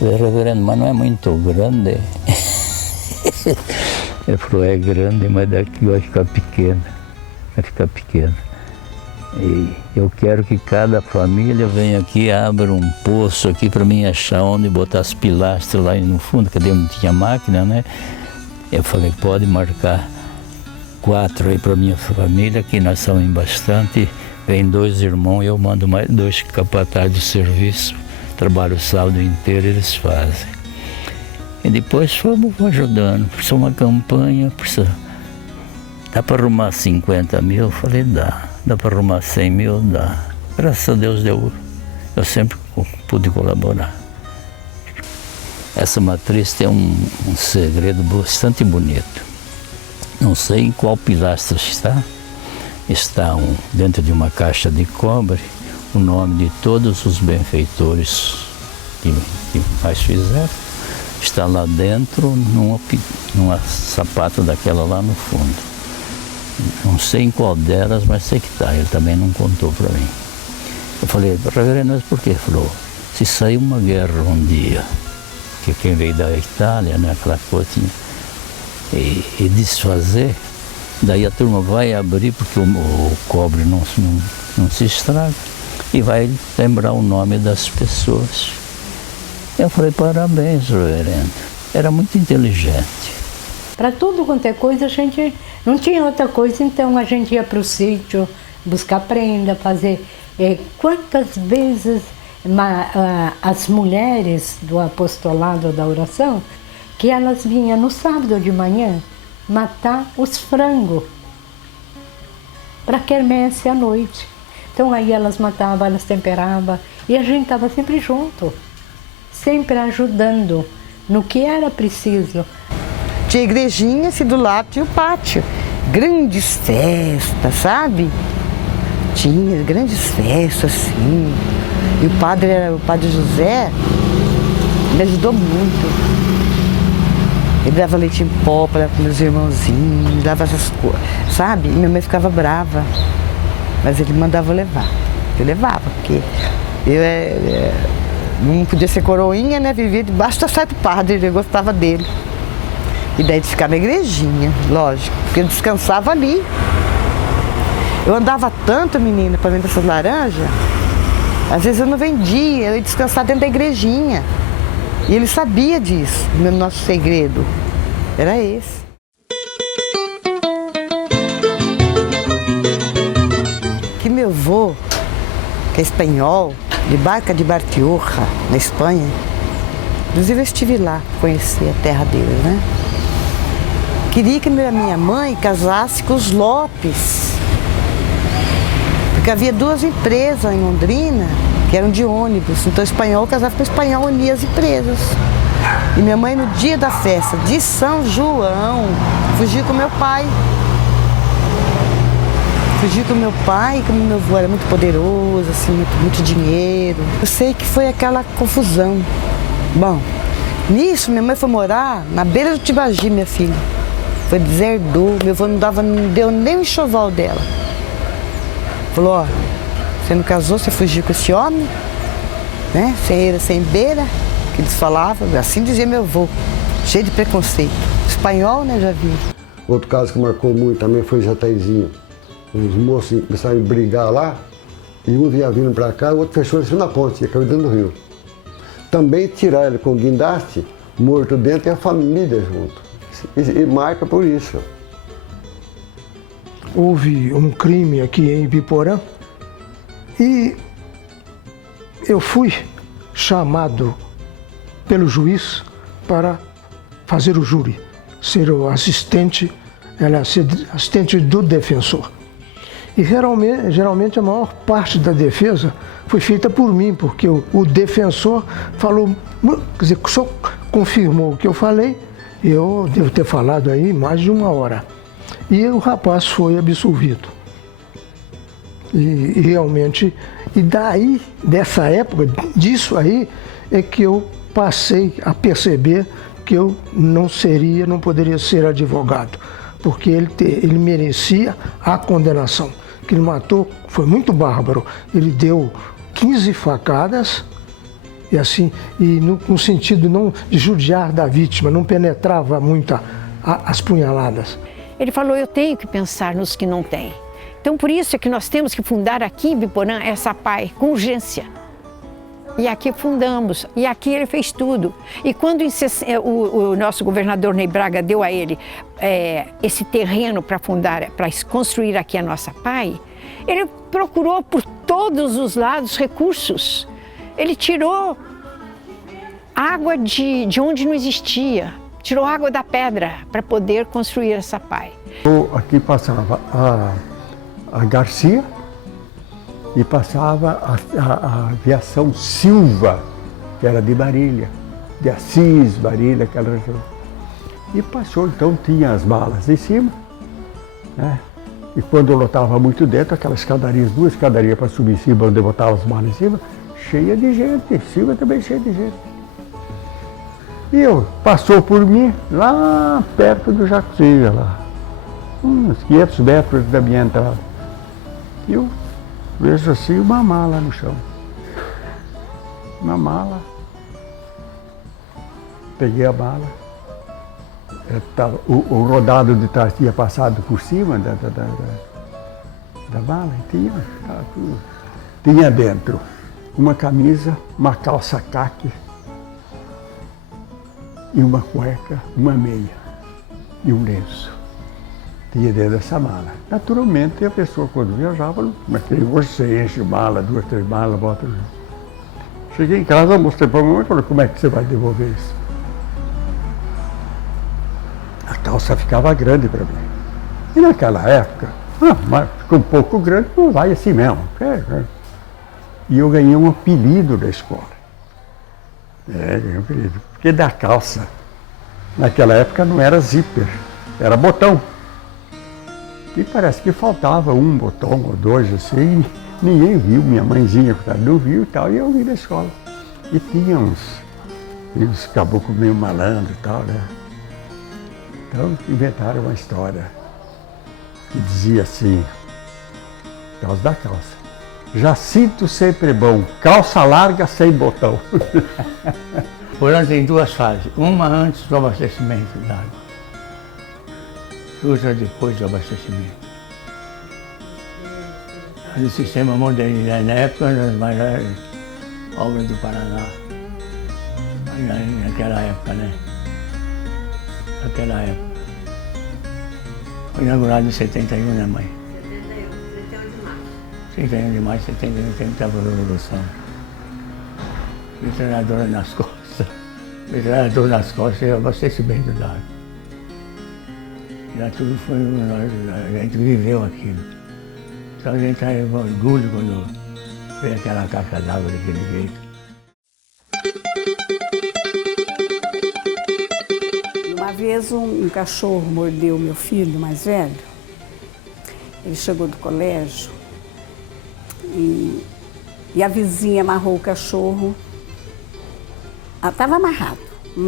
O reverendo, mas não é muito grande. Ele falou, é grande, mas daqui vai ficar pequeno. Vai ficar pequeno. E eu quero que cada família venha aqui, abra um poço aqui para mim achar onde botar as pilastras lá no fundo, cadê não tinha máquina, né? Eu falei, pode marcar 4 aí para minha família, que nós somos em bastante. Vem 2 irmãos e eu mando mais 2 capatazes de serviço. Trabalho o sábado inteiro, eles fazem. E depois fomos ajudando. Precisa uma campanha, precisa... Dá para arrumar 50 mil? Eu falei, dá. Dá para arrumar 100 mil? Dá. Graças a Deus deu. Eu sempre pude colaborar. Essa matriz tem um segredo bastante bonito. Não sei em qual pilastra está. Está dentro de uma caixa de cobre o nome de todos os benfeitores que mais fizeram. Está lá dentro, numa sapato daquela lá no fundo. Não sei em qual delas, mas sei que está. Ele também não contou para mim. Eu falei, reverendo, mas por quê? Ele falou, se sair uma guerra um dia, que quem veio da Itália, né, aquela coisa, e desfazer, daí a turma vai abrir, porque o cobre não se estraga, e vai lembrar o nome das pessoas. Eu falei, parabéns, reverendo. Era muito inteligente. Para tudo quanto é coisa, a gente não tinha outra coisa, então a gente ia para o sítio, buscar prenda, fazer... quantas vezes as mulheres do apostolado da oração, que elas vinham no sábado de manhã matar os frangos para quermesse à noite. Então aí elas matavam, elas temperavam e a gente estava sempre junto, sempre ajudando no que era preciso. Tinha igrejinha, assim, do lado tinha o pátio, grandes festas, sabe? Tinha grandes festas, assim. E o padre José me ajudou muito. Ele dava leite em pó para meus irmãozinhos, dava essas coisas, sabe? E minha mãe ficava brava, mas ele mandava eu levar. Eu levava, porque eu não podia ser coroinha, né? Vivia debaixo da saia do padre, eu gostava dele. E daí de ficar na igrejinha, lógico, porque eu descansava ali. Eu andava tanto, menina, para vender essas laranjas, Às vezes eu não vendia, eu ia descansar dentro da igrejinha. E ele sabia disso, o nosso segredo era esse. Que meu avô, que é espanhol, de Barca de Bartiorra, na Espanha, inclusive eu estive lá, conheci a terra deles, né? Queria que a minha mãe casasse com os Lopes, porque havia 2 empresas em Londrina que eram de ônibus, então o espanhol casava com o espanhol, unia as empresas. E minha mãe, no dia da festa de São João, fugiu com meu pai. Fugiu com meu pai, como meu avô era muito poderoso, assim, muito dinheiro. Eu sei que foi aquela confusão. Bom, nisso minha mãe foi morar na beira do Tibagi, minha filha. Foi deserdou, meu avô não deu nem o enxoval dela. Falou, ó, você não casou, você fugiu com esse homem, né? Sem eira, sem beira, que eles falavam, assim dizia meu avô, cheio de preconceito. Espanhol, né, já vi. Outro caso que marcou muito também foi Jataizinho. Os moços começaram a brigar lá, e um vinha vindo para cá, o outro fechou assim na ponte, e caiu dentro do rio. Também tiraram ele com guindaste, morto dentro, e a família junto. E marca por isso. Houve um crime aqui em Ibiporã e eu fui chamado pelo juiz para fazer o júri, ser o assistente, assistente do defensor. E geralmente a maior parte da defesa foi feita por mim, porque o defensor falou, quer dizer, só confirmou o que eu falei. Eu devo ter falado aí mais de 1 hora. E o rapaz foi absolvido. E realmente, e daí, dessa época, disso aí, é que eu passei a perceber que eu não poderia ser advogado, porque ele merecia a condenação. Que ele matou, foi muito bárbaro. Ele deu 15 facadas, e assim, no sentido não de judiar da vítima, não penetrava muito as punhaladas. Ele falou, eu tenho que pensar nos que não têm. Então por isso é que nós temos que fundar aqui em Ibiporã essa PAI com urgência. E aqui fundamos, e aqui ele fez tudo. E quando o nosso governador Ney Braga deu a ele esse terreno para fundar, para construir aqui a nossa PAI, ele procurou por todos os lados recursos. Ele tirou água de onde não existia, tirou água da pedra para poder construir essa PAI. Aqui passava a Garcia e passava a aviação Silva, que era de Marília, de Assis, Marília, aquela região. E passou, então tinha as malas em cima, né? E quando eu lotava muito dentro, aquelas escadarias, 2 escadarias para subir em cima, onde eu botava as malas em cima, cheia de gente, Silva também cheia de gente. E passou por mim lá perto do jacuzzi, lá, uns 500 metros da minha entrada. E eu vejo assim uma mala no chão. Uma mala. Peguei a mala. O rodado de trás tinha passado por cima da mala e tinha dentro uma camisa, uma calça caque e uma cueca, uma meia e um lenço. Tinha dentro dessa mala. Naturalmente, a pessoa quando viajava, mas que você enche mala, 2, 3 malas, bota. Cheguei em casa, mostrei para a mamãe e falei, como é que você vai devolver isso? A calça ficava grande para mim. E naquela época, mas ficou um pouco grande, não vai assim mesmo. E eu ganhei um apelido da escola. Ganhei um apelido. Porque da calça, naquela época não era zíper, era botão. E parece que faltava um botão ou 2 assim, ninguém viu, minha mãezinha não viu e tal, e eu vi na escola. E tinha uns caboclos meio malandro e tal, né? Então inventaram uma história que dizia assim, por causa da calça. Jacinto sempre bom, calça larga sem botão. Porã tem 2 fases, uma antes do abastecimento da água, outra depois do abastecimento. Mas o sistema modernizado, na época, uma das maiores obras do Paraná. Naquela época, né? Naquela época. Foi inaugurado em 71, né, mãe? 31 de maio de 71, tempo da Revolução. Metralhadora nas costas. Metralhadora nas costas e abastecimento da água. Já tudo foi. A gente viveu aquilo. Então a gente tem orgulho quando vê aquela caixa d'água daquele jeito. Uma vez um cachorro mordeu meu filho mais velho. Ele chegou do colégio e a vizinha amarrou o cachorro. Estava amarrado.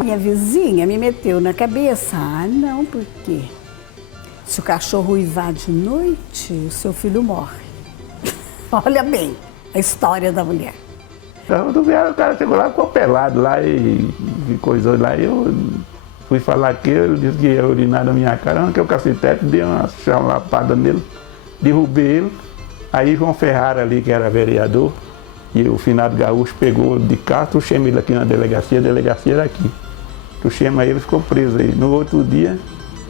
E a vizinha me meteu na cabeça. Ah, não, por quê? Se o cachorro uivar de noite, o seu filho morre. Olha bem a história da mulher. Então, o cara chegou lá, ficou pelado lá e coisou lá. Eu fui falar que ele disse que ia urinar na minha cara, que o cacetete deu uma chalapada nele, derrubei ele. Aí João Ferrara ali, que era vereador, e o finado gaúcho pegou de cá, trouxemos ele aqui na delegacia, a delegacia era aqui. Trouxemos aí, ele ficou preso aí. No outro dia,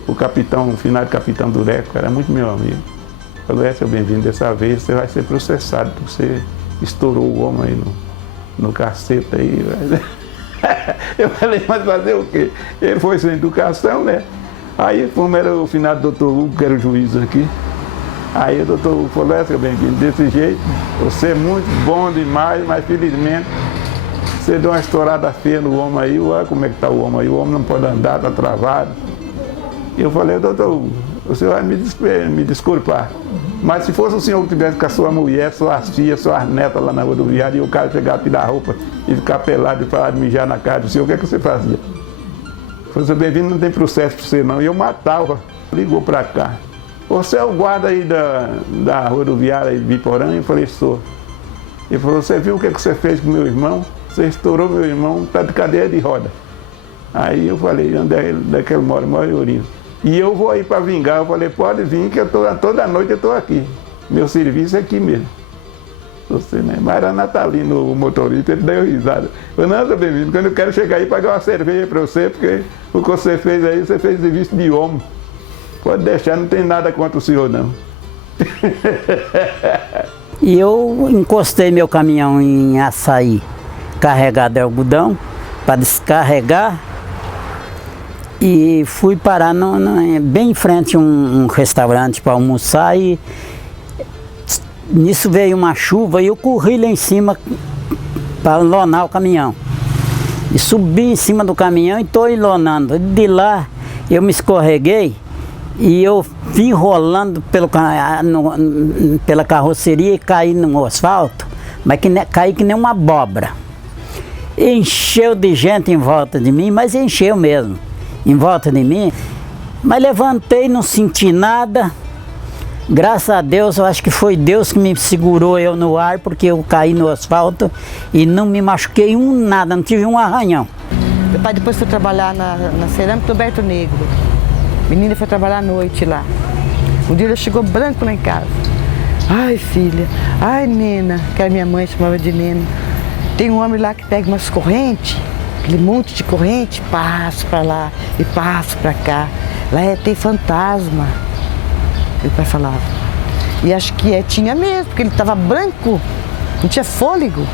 o finado capitão Dureco, era muito meu amigo, falou: seu bem-vindo, dessa vez você vai ser processado, porque você estourou o homem aí no cacete aí. Eu falei, mas fazer o quê? Ele foi sem educação, né? Aí, como era o finado doutor Hugo, que era o juiz aqui, aí o doutor Hugo falou: seu bem-vindo, desse jeito, você é muito bom demais, mas felizmente você deu uma estourada feia no homem aí, olha como é que está o homem aí, o homem não pode andar, está travado. E eu falei: doutor Hugo, o senhor vai me desculpar, mas se fosse o senhor que tivesse com a sua mulher, suas filhas, suas netas lá na rodoviária, e o cara chegar a tirar a roupa e ficar pelado e falar de mijar na cara do senhor, o que é que você fazia? Eu falei: seu bem-vindo, não tem processo para você não. E eu matava. Ligou para cá: você é o guarda aí da rodoviária de Biporã? Eu falei: sou. Ele falou: você viu o que você fez com meu irmão? Você estourou meu irmão, está de cadeira de roda. Aí eu falei: onde é ele? Daquele mora em Ourinho. E eu vou aí para vingar. Eu falei: pode vir, que toda noite eu estou aqui. Meu serviço é aqui mesmo. Você, né? Mas era Natalino, o motorista, ele deu risada. Eu falei: não, seu bem-vindo, quando eu quero chegar aí e pagar uma cerveja para você, porque o que você fez aí, você fez serviço de homem. Pode deixar, não tem nada contra o senhor, não. E eu encostei meu caminhão em Açaí, carregado de algodão, para descarregar, e fui parar bem em frente a um restaurante para almoçar, e nisso veio uma chuva e eu corri lá em cima para lonar o caminhão. E subi em cima do caminhão e estou lonando. De lá eu me escorreguei e eu vim rolando pela carroceria e caí no asfalto, mas caí que nem uma abóbora. Encheu de gente em volta de mim, mas encheu mesmo, em volta de mim. Mas levantei, não senti nada. Graças a Deus, eu acho que foi Deus que me segurou eu no ar, porque eu caí no asfalto e não me machuquei nada, não tive um arranhão. Meu pai depois foi trabalhar na cerâmica do Berto Negro. A menina foi trabalhar à noite lá. Um dia ele chegou branco lá em casa. Ai, filha, ai, Nena, que era minha mãe, chamava de Nena. Tem um homem lá que pega umas correntes, aquele monte de corrente, passa para lá e passa para cá. Lá tem fantasma. Meu pai falava. E acho que tinha mesmo, porque ele estava branco, não tinha fôlego.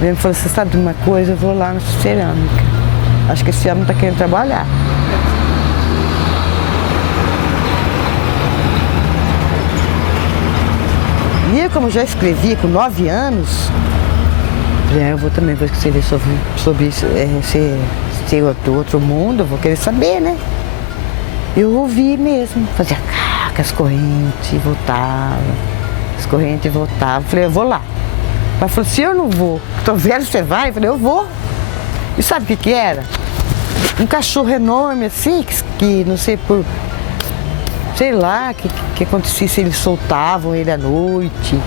Ele falou: você sabe de uma coisa, eu vou lá na cerâmica. Acho que esse homem está querendo trabalhar. E eu, como já escrevia com 9 anos, eu vou escrever sobre isso, ser outro mundo, eu vou querer saber, né? Eu ouvi mesmo, fazia com as correntes, voltava, as correntes voltavam. Falei: eu vou lá. O pai falou: se eu não vou, tô velho, você vai? Eu falei: eu vou. E sabe o que era? Um cachorro enorme assim, que não sei por... sei lá, que acontecia, se eles soltavam ele à noite,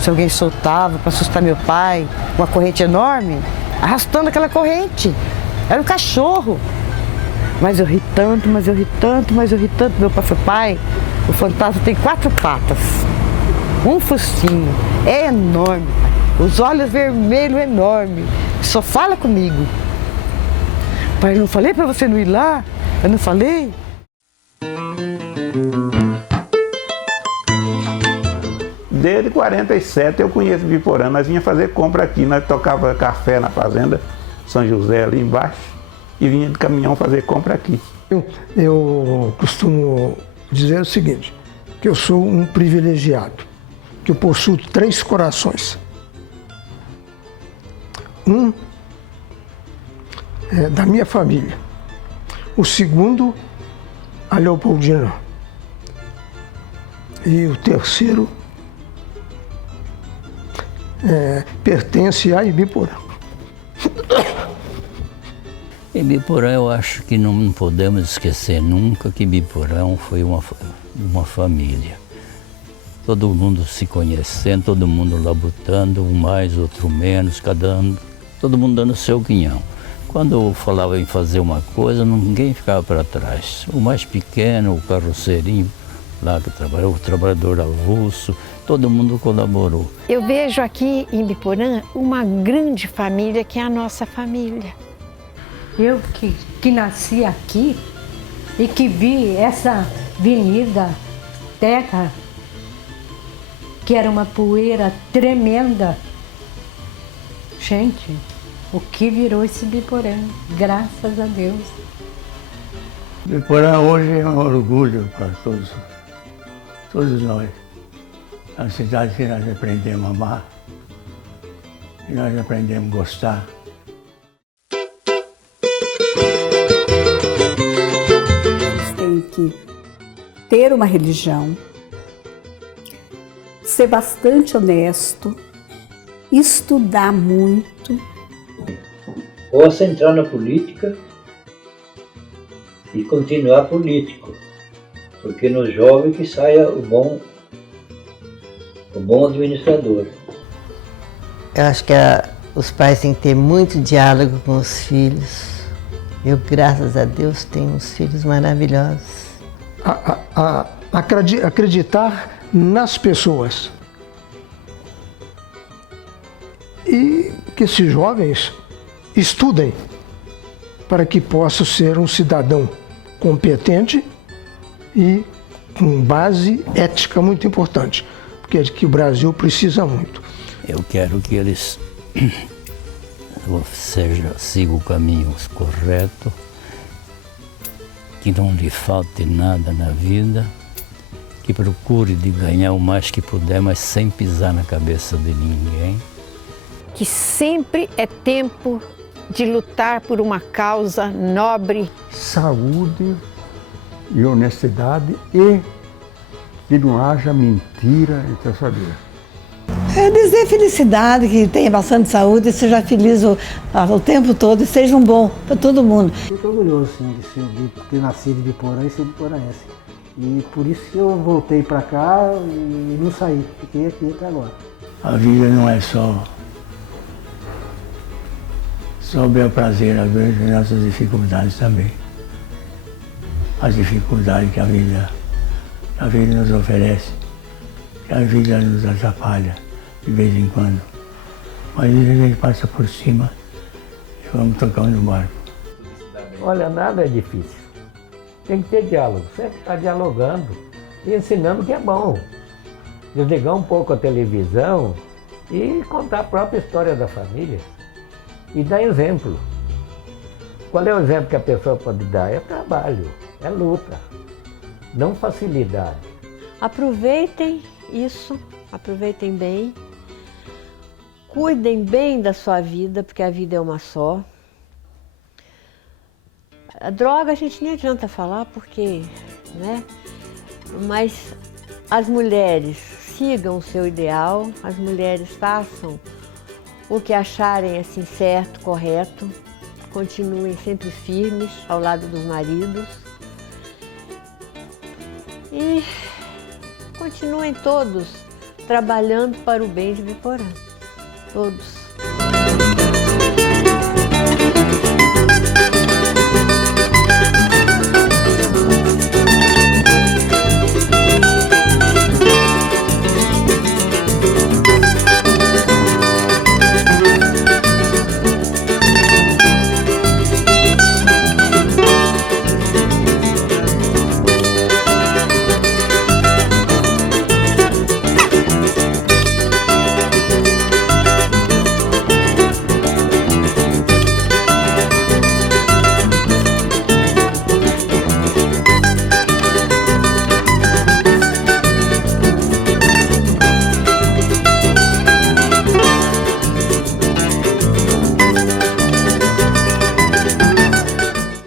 se alguém soltava para assustar meu pai, uma corrente enorme, arrastando aquela corrente. Era um cachorro. Mas eu ri tanto, mas eu ri tanto, mas eu ri tanto. Meu pai falou: pai, o fantasma tem 4 patas. um focinho, é enorme, os olhos vermelhos enormes, só fala comigo. Pai, eu não falei para você não ir lá? Eu não falei? Desde 47 eu conheço Biporã, nós vinha fazer compra aqui, nós tocava café na fazenda São José ali embaixo e vinha de caminhão fazer compra aqui. Eu costumo dizer o seguinte, que eu sou um privilegiado, que eu possuo 3 corações. Um é da minha família, o segundo a Leopoldina e o terceiro pertence a Ibiporã. Ibiporã, eu acho que não podemos esquecer nunca que Ibiporã foi uma família. Todo mundo se conhecendo, todo mundo labutando, um mais, outro menos, todo mundo dando o seu quinhão. Quando eu falava em fazer uma coisa, ninguém ficava para trás. O mais pequeno, o carroceirinho, lá que trabalhou, o trabalhador avulso, todo mundo colaborou. Eu vejo aqui em Biporã uma grande família que é a nossa família. Eu que nasci aqui e que vi essa avenida terra, que era uma poeira tremenda. Gente, o que virou esse Biporã? Graças a Deus. Biporã hoje é um orgulho para todos nós. É uma cidade que nós aprendemos a amar, que nós aprendemos a gostar. Tem que ter uma religião, ser bastante honesto, estudar muito. Possa entrar na política e continuar político, porque no jovem que saia o bom administrador. Eu acho que os pais têm que ter muito diálogo com os filhos. Eu, graças a Deus, tenho uns filhos maravilhosos. Acreditar nas pessoas. E que esses jovens estudem para que possam ser um cidadão competente e com base ética muito importante, porque é que o Brasil precisa muito. Eu quero que eles sigam o caminho correto, que não lhe falte nada na vida, que procure de ganhar o mais que puder, mas sem pisar na cabeça de ninguém. Que sempre é tempo de lutar por uma causa nobre. Saúde e honestidade e que não haja mentira entre as famílias. É dizer felicidade, que tenha bastante saúde, seja feliz o tempo todo e seja um bom para todo mundo. Fico orgulhoso sim, de ter nascido em Biporã e ser biporanense. E por isso que eu voltei para cá e não saí, fiquei aqui até agora. A vida não é só o bel prazer, às vezes nossas dificuldades também. As dificuldades que a vida nos oferece, que a vida nos atrapalha de vez em quando. Mas a gente passa por cima e vamos tocando o barco. Olha, nada é difícil. Tem que ter diálogo, sempre estar dialogando e ensinando o que é bom. Desligar um pouco a televisão e contar a própria história da família. E dar exemplo. Qual é o exemplo que a pessoa pode dar? É trabalho, é luta, não facilidade. Aproveitem isso, aproveitem bem, cuidem bem da sua vida, porque a vida é uma só. A droga a gente nem adianta falar, porque, né? Mas as mulheres sigam o seu ideal, as mulheres façam o que acharem assim certo, correto, continuem sempre firmes ao lado dos maridos e continuem todos trabalhando para o bem de Biporã, todos.